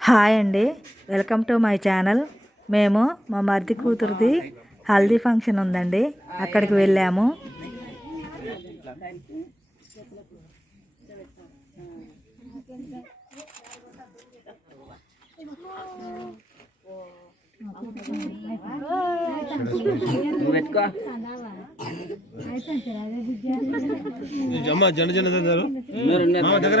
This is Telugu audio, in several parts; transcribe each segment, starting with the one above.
హాయ్ అండి వెల్కమ్ టు మై ఛానల్ మేము మా మరిది కూతురిది హల్దీ ఫంక్షన్ ఉందండి అక్కడికి వెళ్ళాము జన జన దగ్గర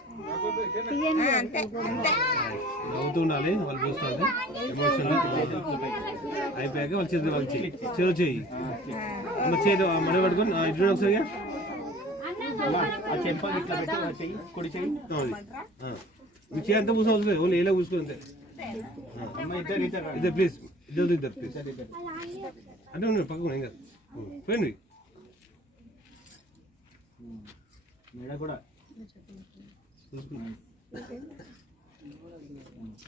పోయింది నవ్వుతూ ఉండాలి వాళ్ళు చూస్తుంది ఎమోషనల్ అయిపోయాక వాళ్ళు చేతి వాళ్ళు చెయ్యి చేదు చెయ్యి అమ్మ చేతి మనీ పట్టుకొని ఆ, ఇటు ఒకసారి చెప్పాలి ఇట్లా పెట్టి చెయ్యి కుడి చెయ్యి. మీ చేయి అంతా పూస అవసరం ఓన్లీ ఏలా అమ్మ ఇద్దరు ప్లీజ్ ఇద్దరు ఇద్దరు ప్లీజ్ అంటే ఉన్నాడు పక్కన కాదు. పోయింది మెడ కూడా.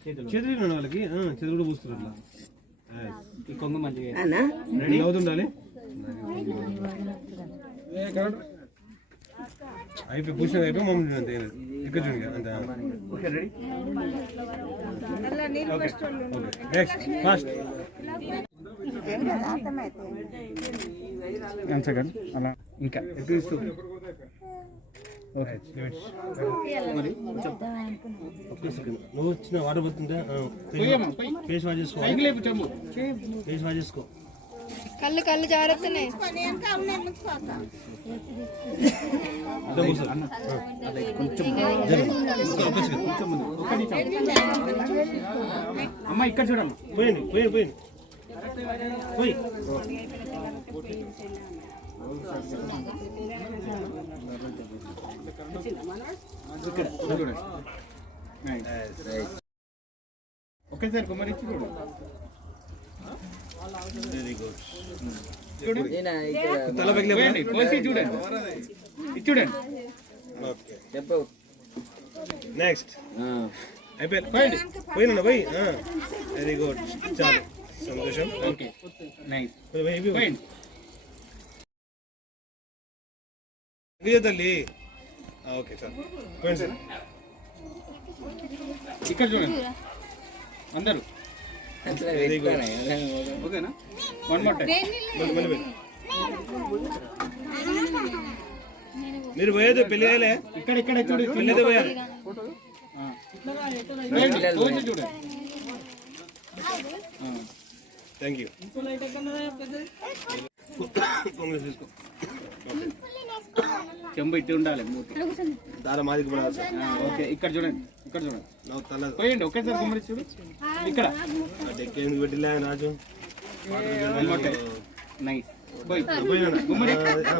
చేతులు వాళ్ళకి. ఆ, చేతులు కూడా పూస్తున్నారు అట్లా. ఈ కొంగు మంచిగా రెడీ అవుతుండాలి అయిపోయి పూసిన అయిపోయి మమ్మల్ని అంతే. ఇక్కడ చూడండి అంతే. Okay ready next fast one second అలా. ఇంకా. ఎక్కువ ఇస్తూ నువ్వు వచ్చిన వాటర్ పోతుంటే ఫేస్ వాష్ చేసుకో. ఫేస్ వాష్ చేసుకో. కళ్ళు కళ్ళు జారుతున్నాయి అమ్మ ఇక్కడ చూడమ్మా. పోయింది పోయి పోయింది. పోయి. ఒకేసారి కుమ్మరించి చూడు వెరీ గుడ్ చూడండి నేనా ఇక్కడ తల పగిలే పోయండి కోసి చూడండి ఇది చూడండి ఓకే చెప్పు నెక్స్ట్ ఆ. అయిపోయింది పోయండి పోయినా పోయి వెరీ గుడ్ చాలు సంతోషం ఓకే నైస్ పోయి, పోయి, పోయి. పోయండి ఇదే తల్లి ఆ, ఓకే సార్ ఇక్కడ చూడండి అందరూ ఓకేనా వన్ మోర్ టైం మీరు పోయేది పెళ్ళి ఇక్కడ ఇక్కడ చూడు పెళ్ళిదే పోయాలి చూడండి థ్యాంక్ యూ చెంబు ఇట్టి ఉండాలి దాని మాదికి ఓకే ఇక్కడ చూడండి ఇక్కడ చూడండి. తల్లదు పోయండి ఒకేసారి గుమ్మడి చూడు. ఇక్కడ. డెక్కేందుకు పెట్టిలే రాజు? నైస్ పోయి. గుమ్మడి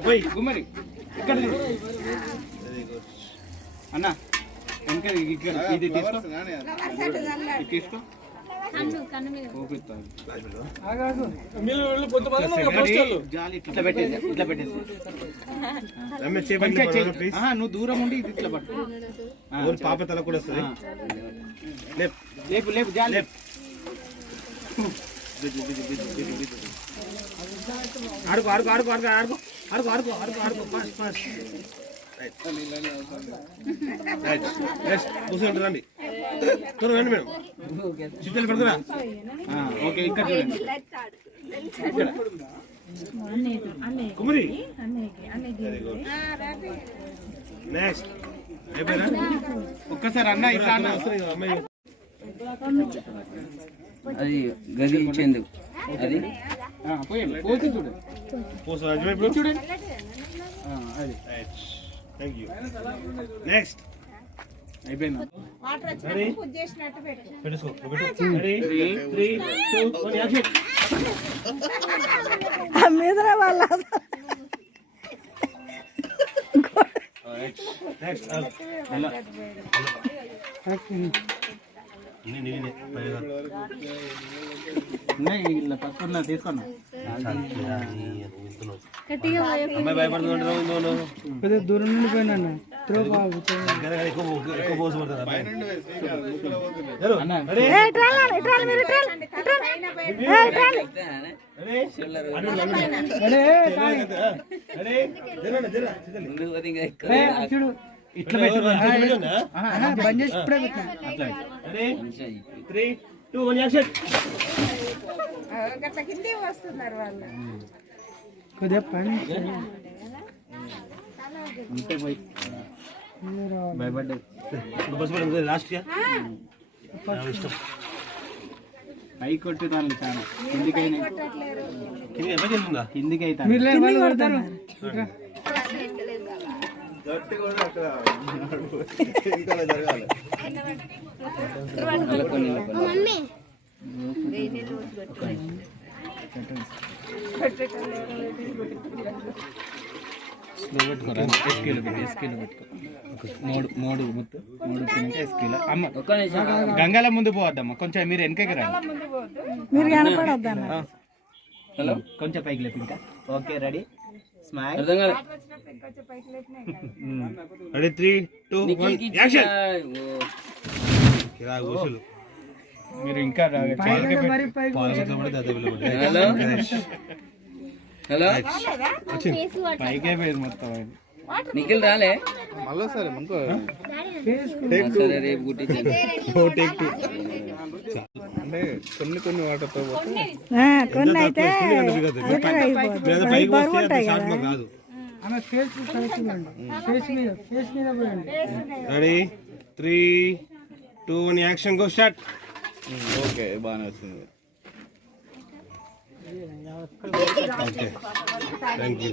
పోయి గుమ్మడి ఇక్కడ చూడు. అన్న ఇంకా ఇది తీసుకో. తీసుకో. నువ్వు దూరం ఉండి ఇది ఇట్లా పట్టు. పాప తల కూడా వస్తుంది. లేప్. లేపు జాలి. లేప్. ఆడుకో ఆడుకో ఆడుకో ఆడుకో ఆడుకో ఆడుకో ఆడుకో ఆడుకో ఆడుకో ఫాస్ట్ ఫాస్ట్. రైట్ నెక్స్ట్ కూర్చోండి రండి. రండి మేడం. చిత్తలు పెడతారా? ఓకే ఇక్కడ కుమరి నెక్స్ట్ అయిపోయినా ఒక్కసారి అన్న ఇట్లా అన్న. అమ్మాయి అది గది ఇచ్చేందుకు. అది? పోసి చూడండి చూడండి అది. నెక్స్ట్ అయిపోయిందా? మీదరా వాళ్ళ తీసుకున్నా. దూరం నుండి పోయినా త్రో ఇట్లా? బంద్ చేసి ఇప్పుడే పెట్టినా Ready? మంచిగా చెప్పు. Three, కొద్దిగా పని భయపడ్డది ఇప్పుడు బస్సు పడింది, last గా? నా ఇష్టం. పై కొట్టుతాను చాలా కిందికైనా కింద చేస్తుందా? కిందికైతా మీరు లేని గంగల ముందు పోవద్దమ్మా. కొంచెం మీరు వెనకకి రండి. మీరు హలో? కొంచెం పైకి లేపు ఇంకా. Okay ready? Smile. two, one, నీకు action. ఓ. కిరా ఊసులు. మీరు ఇంకా పడితే అదే. హలో? పైకే పోయేది మొత్తం నిఖిల్ రాలే? సరే రేపు కొన్ని మీరు ఎక్కువ అయిపోద్ది. ఏదో పైకి బరువు వస్తే ఉంటాయి అది షార్ట్ కదా. Ready three two one action go start okay బాగానే వస్తుంది. Okay thank you